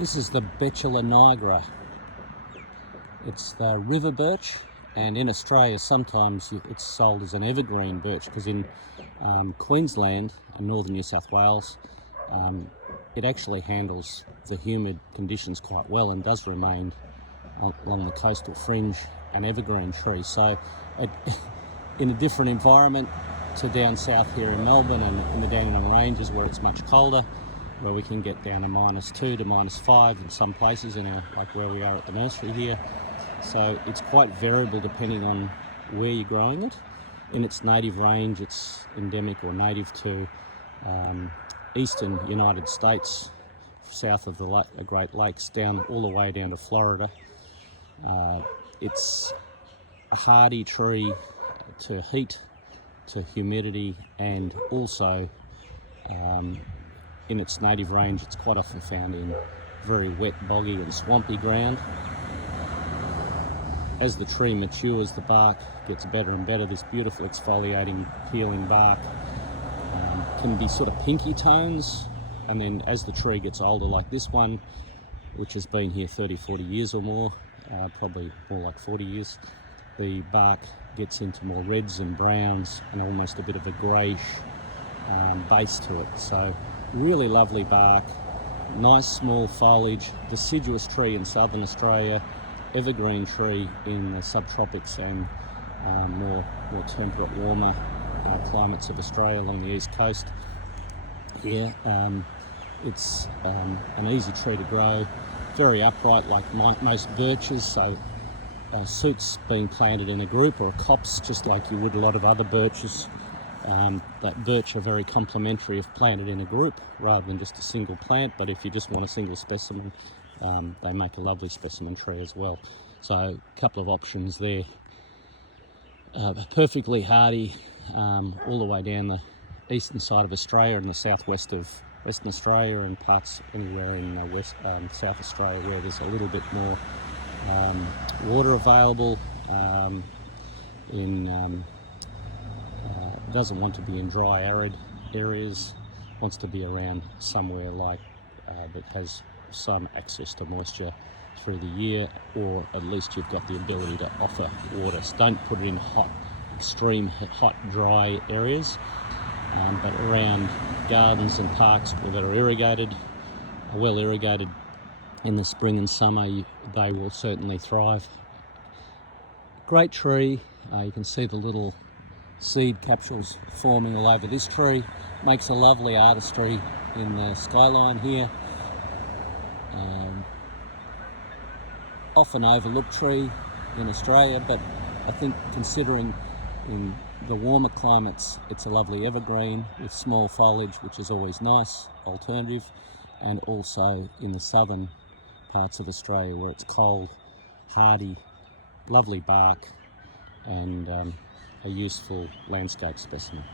This is the Betula nigra. It's the river birch, and in Australia sometimes it's sold as an evergreen birch because in Queensland and northern New South Wales it actually handles the humid conditions quite well and does remain along the coastal fringe an evergreen tree. So in a different environment to down south here in Melbourne and in the Dandenong Ranges where it's much colder, where we can get down to -2 to -5 in some places, like where we are at the nursery here. So it's quite variable depending on where you're growing it. In its native range, it's endemic or native to eastern United States, south of the Great Lakes, down all the way down to Florida. It's a hardy tree to heat, to humidity, and also in its native range, it's quite often found in very wet, boggy and swampy ground. As the tree matures, the bark gets better and better. This beautiful exfoliating, peeling bark can be sort of pinky tones, and then as the tree gets older, like this one, which has been here 30, 40 years or more, probably more like 40 years, the bark gets into more reds and browns and almost a bit of a greyish base to it. So really lovely bark, nice small foliage, deciduous tree in southern Australia, evergreen tree in the subtropics and more temperate, warmer climates of Australia along the east coast. Here, it's an easy tree to grow, very upright like most birches, so suits being planted in a group or a copse, just like you would a lot of other birches. That birch are very complementary if planted in a group rather than just a single plant, but if you just want a single specimen, they make a lovely specimen tree as well. So a couple of options there. Perfectly hardy all the way down the eastern side of Australia and the southwest of Western Australia and parts anywhere in South Australia where there's a little bit more water available. Doesn't want to be in dry, arid areas, wants to be around somewhere like that has some access to moisture through the year, or at least you've got the ability to offer water. So don't put it in extreme hot, dry areas, but around gardens and parks that are irrigated, well irrigated in the spring and summer, they will certainly thrive. Great tree. You can see the little seed capsules forming all over this tree. Makes a lovely artistry in the skyline here. Often overlooked tree in Australia, but I think considering in the warmer climates, it's a lovely evergreen with small foliage, which is always nice alternative, and also in the southern parts of Australia where it's cold, hardy, lovely bark, and a useful landscape specimen.